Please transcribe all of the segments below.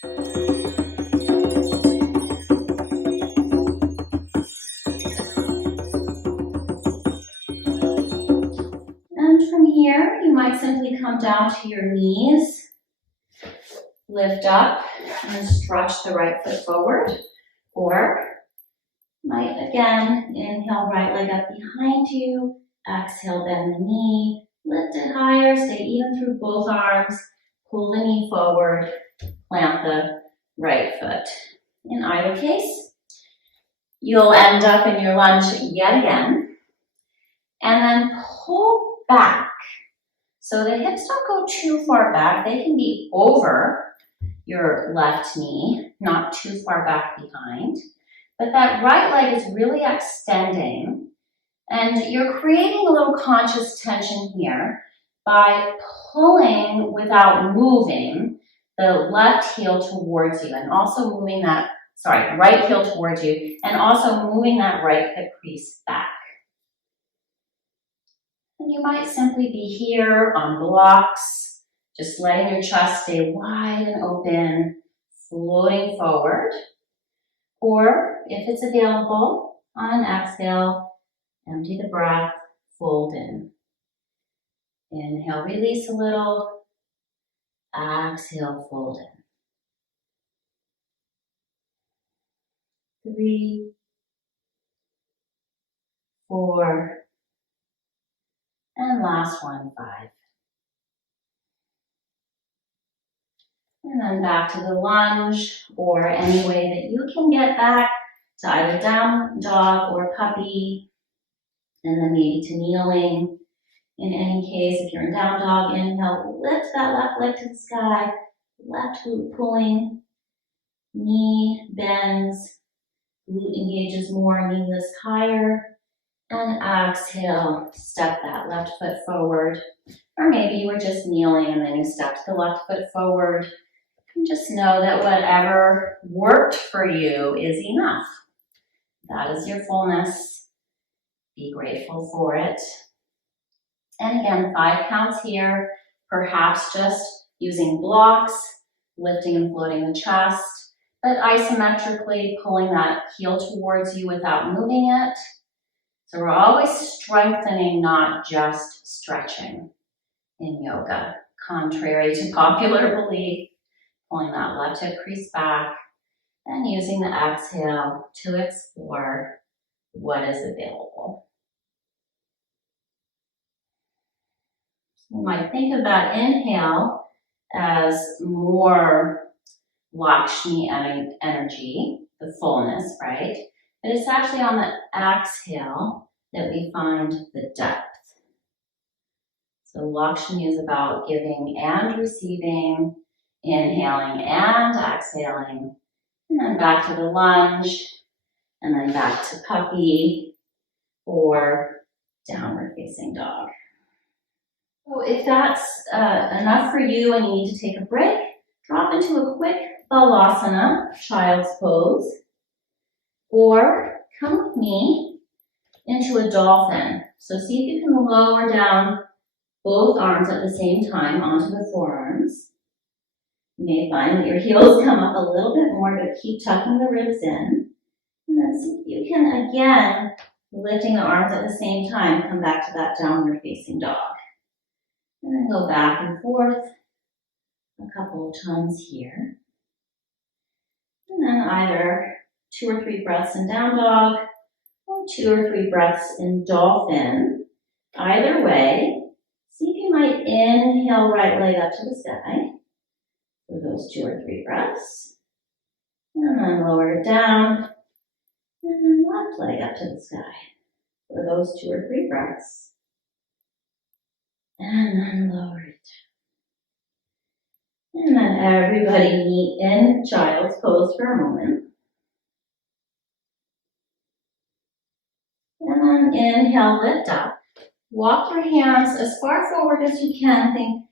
And from here, you might simply come down to your knees, lift up, and stretch the right foot forward. Or might again, inhale, right leg up behind you, exhale, bend the knee, lift it higher, stay even through both arms, pull the knee forward, plant the right foot. In either case, you'll end up in your lunge yet again, and then pull back. So the hips don't go too far back. They can be over your left knee, not too far back behind. But that right leg is really extending, and you're creating a little conscious tension here by pulling without moving the left heel towards you, and also moving that, right heel towards you, and also moving that right hip crease back. And you might simply be here on blocks, just letting your chest stay wide and open, floating forward. Or, if it's available, on an exhale, empty the breath, fold in. Inhale, release a little. Exhale, fold in. 3, 4, and last one, 5. And then back to the lunge, or any way that you can get back to either down dog or puppy, and then maybe to kneeling. In any case, if you're in down dog, inhale, lift that left leg to the sky, left glute pulling, knee bends, glute engages more, knee lifts higher, and exhale, step that left foot forward. Or maybe you were just kneeling and then you stepped the left foot forward. And just know that whatever worked for you is enough. That is your fullness. Be grateful for it. And again, 5 counts here, perhaps just using blocks, lifting and floating the chest, but isometrically pulling that heel towards you without moving it. So we're always strengthening, not just stretching in yoga, contrary to popular belief. Pulling that left hip crease back and using the exhale to explore what is available. We might think of that inhale as more Lakshmi energy, the fullness, right? But it's actually on the exhale that we find the depth. So Lakshmi is about giving and receiving, inhaling and exhaling, and then back to the lunge, and then back to puppy or downward facing dog. So if that's enough for you and you need to take a break, drop into a quick Balasana, child's pose, or come with me into a dolphin. So see if you can lower down both arms at the same time onto the forearms. You may find that your heels come up a little bit more, but keep tucking the ribs in. And then see if you can, again, lifting the arms at the same time, come back to that downward facing dog. And then go back and forth a couple of times here. And then either 2 or 3 breaths in down dog, or 2 or 3 breaths in dolphin. Either way, see if you might inhale right leg up to the sky for those 2 or 3 breaths. And then lower it down. And then left leg up to the sky for those 2 or 3 breaths. And then lower it. And then everybody meet in child's pose for a moment. And then inhale, lift up. Walk your hands as far forward as you can,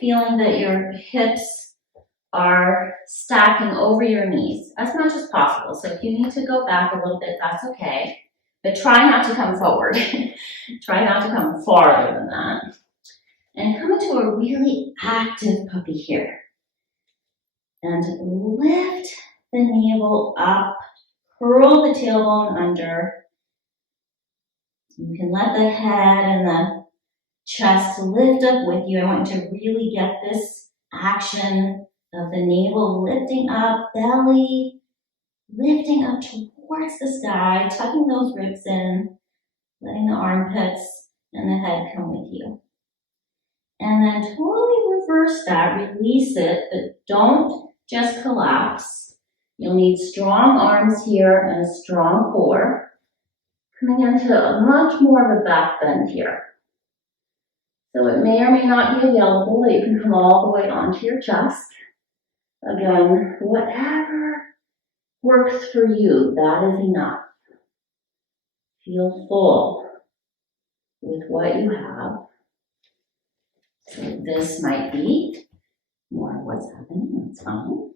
feeling that your hips are stacking over your knees as much as possible. So if you need to go back a little bit, that's okay. But try not to come forward. Try not to come farther than that. And come into a really active puppy here. And lift the navel up, curl the tailbone under. You can let the head and the chest lift up with you. I want you to really get this action of the navel lifting up, belly lifting up towards the sky, tucking those ribs in, letting the armpits and the head come with you. And then totally reverse that, release it, but don't just collapse. You'll need strong arms here and a strong core. Coming into a much more of a back bend here. So it may or may not be available that you can come all the way onto your chest. Again, whatever works for you, that is enough. Feel full with what you have. So this might be more of what's happening, that's fine.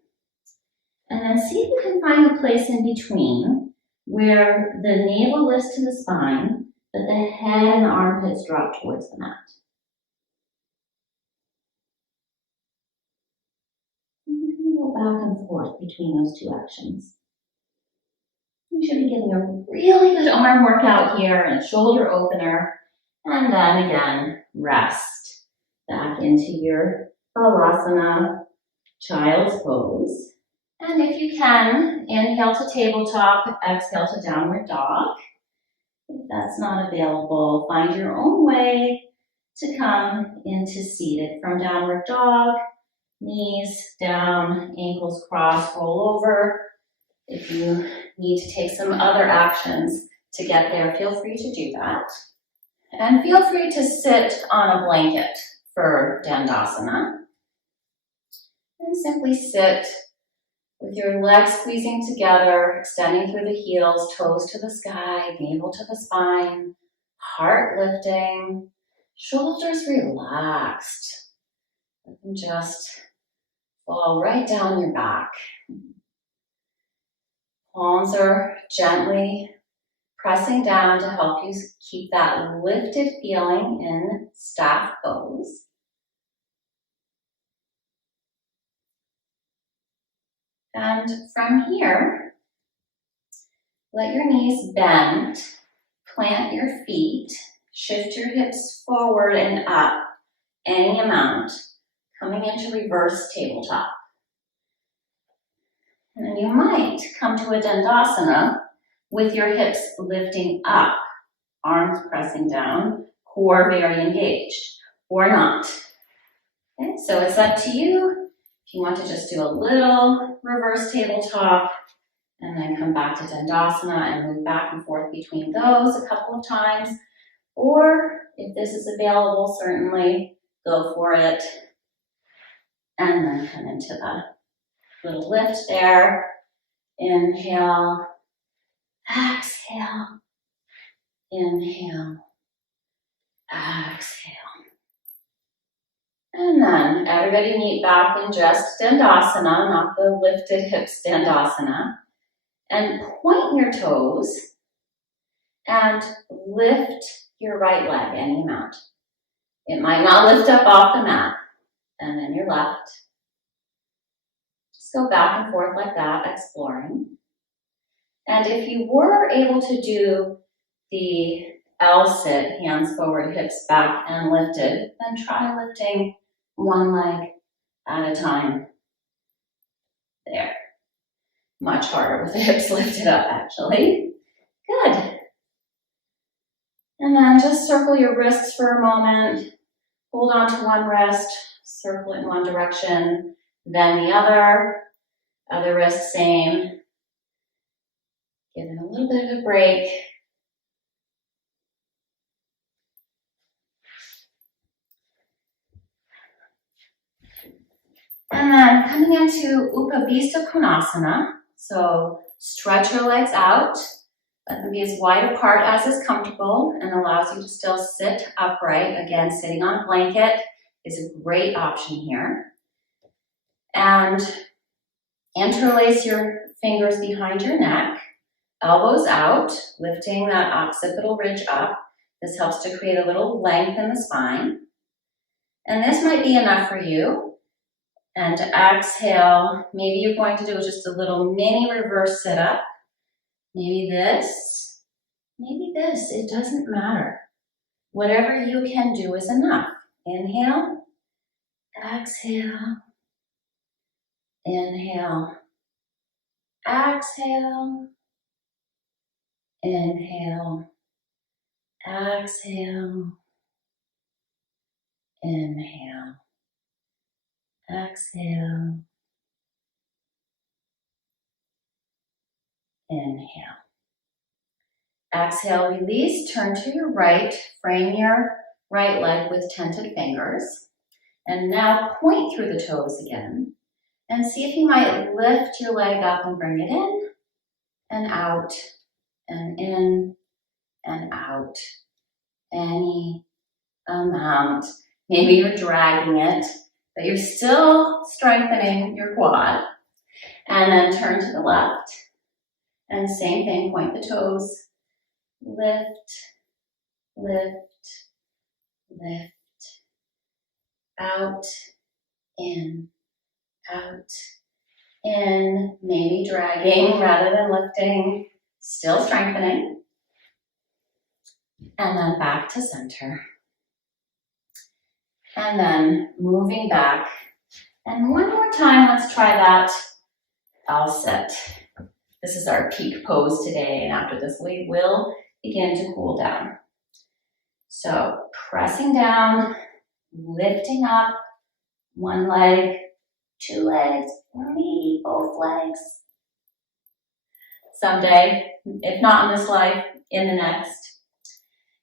And then see if you can find a place in between where the navel lifts to the spine, but the head and the armpits drop towards the mat. And you can go back and forth between those two actions. You should be getting a really good arm workout here and a shoulder opener. And then again, rest back into your Balasana, child's pose. And if you can, inhale to tabletop, exhale to downward dog. If that's not available, find your own way to come into seated from downward dog. Knees down, ankles crossed, roll over. If you need to take some other actions to get there, feel free to do that. And feel free to sit on a blanket for Dandasana. And simply sit with your legs squeezing together, extending through the heels, toes to the sky, navel to the spine, heart lifting, shoulders relaxed. Let them just fall right down your back. Palms are gently pressing down to help you keep that lifted feeling in staff pose. And from here, let your knees bend, plant your feet, shift your hips forward and up any amount, coming into reverse tabletop. And then you might come to a Dandasana with your hips lifting up, arms pressing down, core very engaged, or not. Okay, so it's up to you. If you want to just do a little reverse tabletop and then come back to Dandasana and move back and forth between those a couple of times, or if this is available, certainly go for it. And then come into the little lift there. Inhale, exhale, inhale, exhale. And then everybody meet back in just Dandasana, not the lifted hips Dandasana. And point your toes and lift your right leg any amount. It might not lift up off the mat. And then your left. Just go back and forth like that, exploring. And if you were able to do the L-sit, hands forward, hips back and lifted, then try lifting one leg at a time. There. Much harder with the hips lifted up, actually. Good. And then just circle your wrists for a moment. Hold on to one wrist, circle it in one direction, then the other wrist same. Give it a little bit of a break. And then coming into Upavista Konasana. So stretch your legs out. Let them be as wide apart as is comfortable and allows you to still sit upright. Again, sitting on a blanket is a great option here. And interlace your fingers behind your neck, elbows out, lifting that occipital ridge up. This helps to create a little length in the spine. And this might be enough for you. And to exhale, maybe you're going to do just a little mini reverse sit-up. Maybe this, it doesn't matter. Whatever you can do is enough. Inhale, exhale, inhale, exhale, inhale, exhale, inhale, exhale, inhale. Exhale, release, turn to your right, frame your right leg with tented fingers. And now point through the toes again. And see if you might lift your leg up and bring it in and out and in and out. Any amount. Maybe you're dragging it, but you're still strengthening your quad. And then turn to the left. And same thing, point the toes. Lift, lift, lift. Out, in, out, in. Maybe dragging rather than lifting. Still strengthening. And then back to center. And then moving back. And one more time, let's try that. I'll sit. This is our peak pose today, and after this we will begin to cool down. So pressing down, lifting up, one leg, two legs, or maybe both legs. Someday, if not in this life, in the next.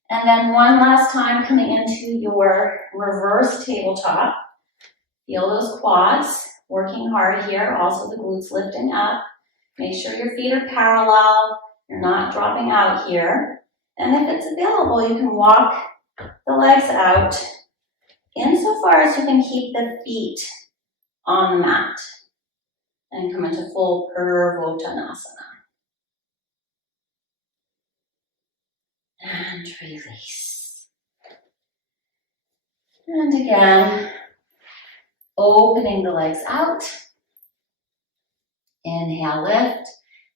And then one last time coming into your reverse tabletop. Feel those quads working hard here. Also the glutes lifting up. Make sure your feet are parallel. You're not dropping out here. And if it's available, you can walk the legs out insofar as you can keep the feet on the mat. And come into full Purvottanasana. And release. And again, opening the legs out. Inhale, lift.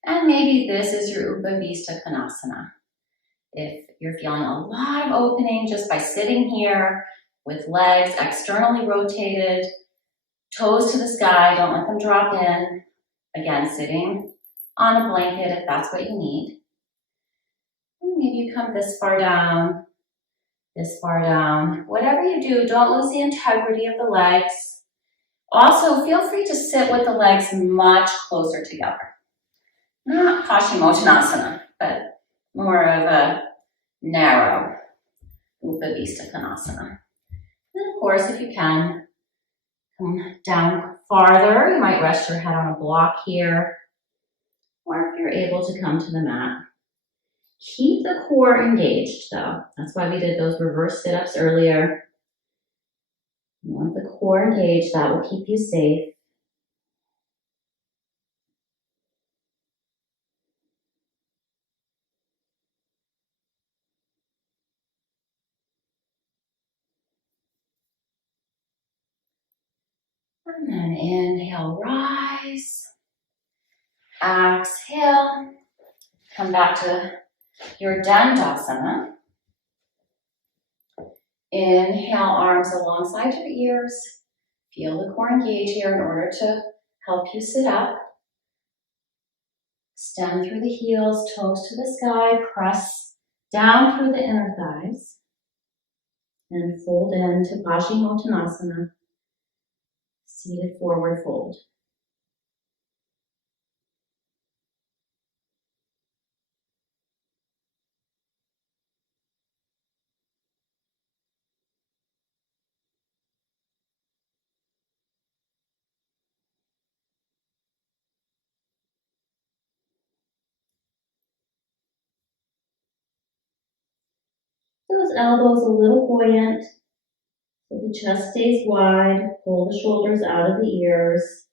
And maybe this is your Upavista Konasana. If you're feeling a lot of opening just by sitting here with legs externally rotated, toes to the sky, don't let them drop in. Again, sitting on a blanket if that's what you need. And maybe you come this far down. Whatever you do, don't lose the integrity of the legs. Also, feel free to sit with the legs much closer together. Not Paschimottanasana, but more of a narrow Upavista Konasana. And of course, if you can, come down farther. You might rest your head on a block here. Or if you're able to come to the mat. Keep the core engaged though. That's why we did those reverse sit-ups earlier. You want the core engaged, that will keep you safe. And then inhale, rise. Exhale. Come back to your Dandasana. Inhale, arms alongside your ears. Feel the core engage here in order to help you sit up. Extend through the heels, toes to the sky. Press down through the inner thighs. And fold into Paschimottanasana. Seated forward fold. Those elbows a little buoyant, so the chest stays wide. Pull the shoulders out of the ears.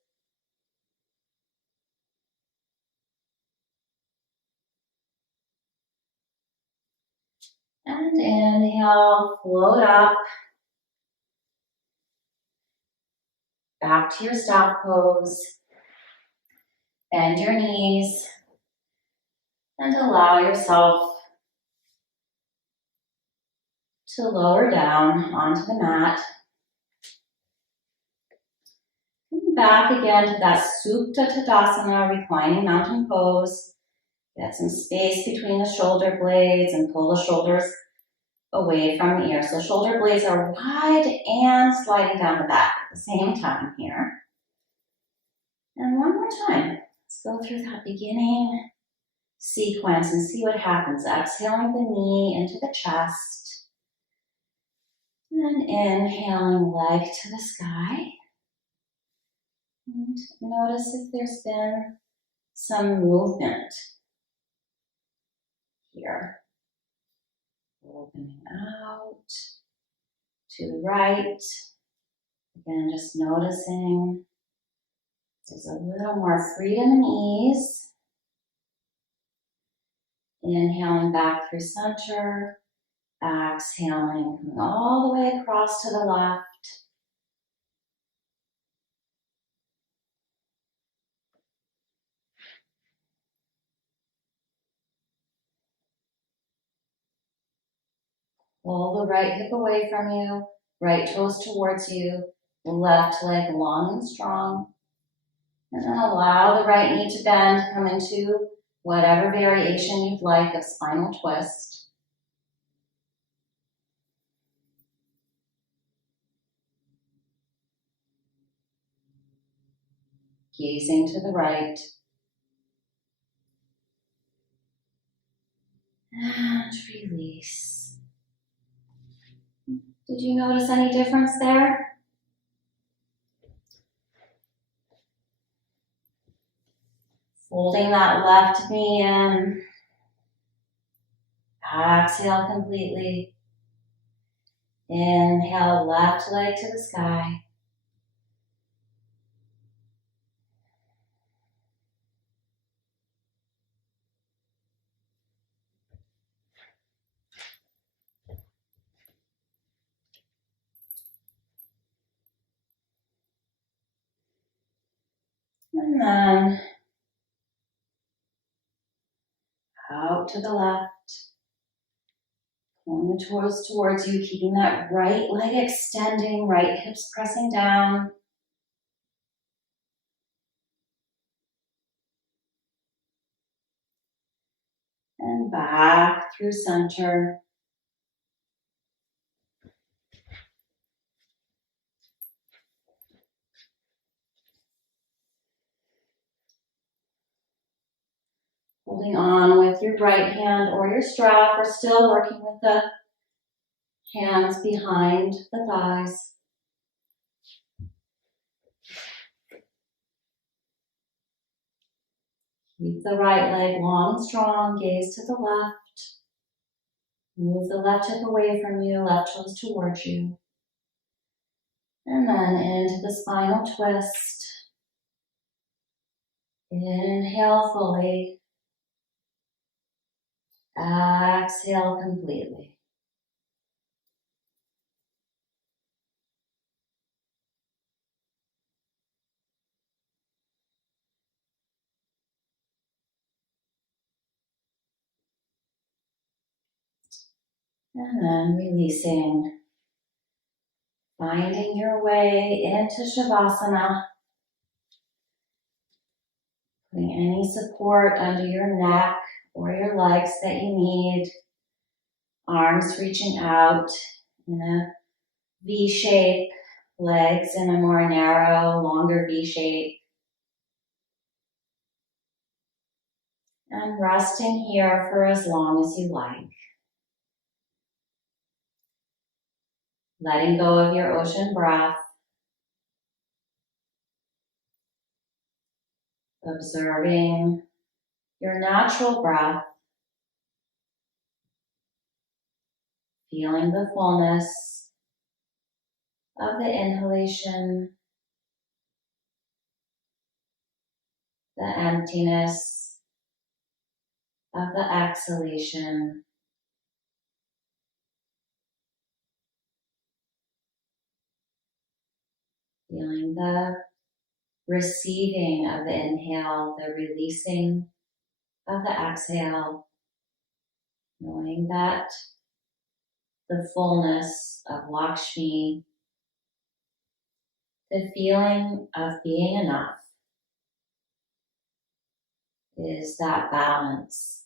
And inhale, float up. Back to your staff pose. Bend your knees and allow yourself to lower down onto the mat. And back again to that Supta Tadasana, reclining mountain pose. Get some space between the shoulder blades and pull the shoulders away from the ears. So shoulder blades are wide and sliding down the back at the same time here. And one more time. Let's go through that beginning sequence and see what happens. Exhaling the knee into the chest. And then inhaling leg to the sky. And notice if there's been some movement here. Opening out to the right. Again, just noticing there's a little more freedom and ease. Inhaling back through center. Exhaling, coming all the way across to the left. Pull the right hip away from you, right toes towards you, the left leg long and strong. And then allow the right knee to bend, come into whatever variation you'd like of spinal twist. Gazing to the right. And release. Did you notice any difference there? Folding that left knee in. Exhale completely. Inhale, left leg to the sky. And then out to the left. Pulling the toes towards you, keeping that right leg extending, right hips pressing down. And back through center. Holding on with your right hand or your strap, or still working with the hands behind the thighs. Keep the right leg long and strong, gaze to the left. Move the left hip away from you, left toes towards you. And then into the spinal twist. Inhale fully. Exhale completely. And then releasing. Finding your way into Shavasana. Putting any support under your neck or your legs that you need. Arms reaching out in a V shape. Legs in a more narrow, longer V shape. And resting here for as long as you like. Letting go of your ocean breath. Observing your natural breath. Feeling the fullness of the inhalation. The emptiness of the exhalation. Feeling the receiving of the inhale, the releasing of the exhale, knowing that the fullness of Lakshmi, the feeling of being enough, is that balance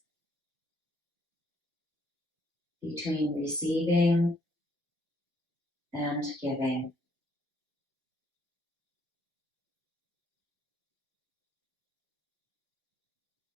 between receiving and giving.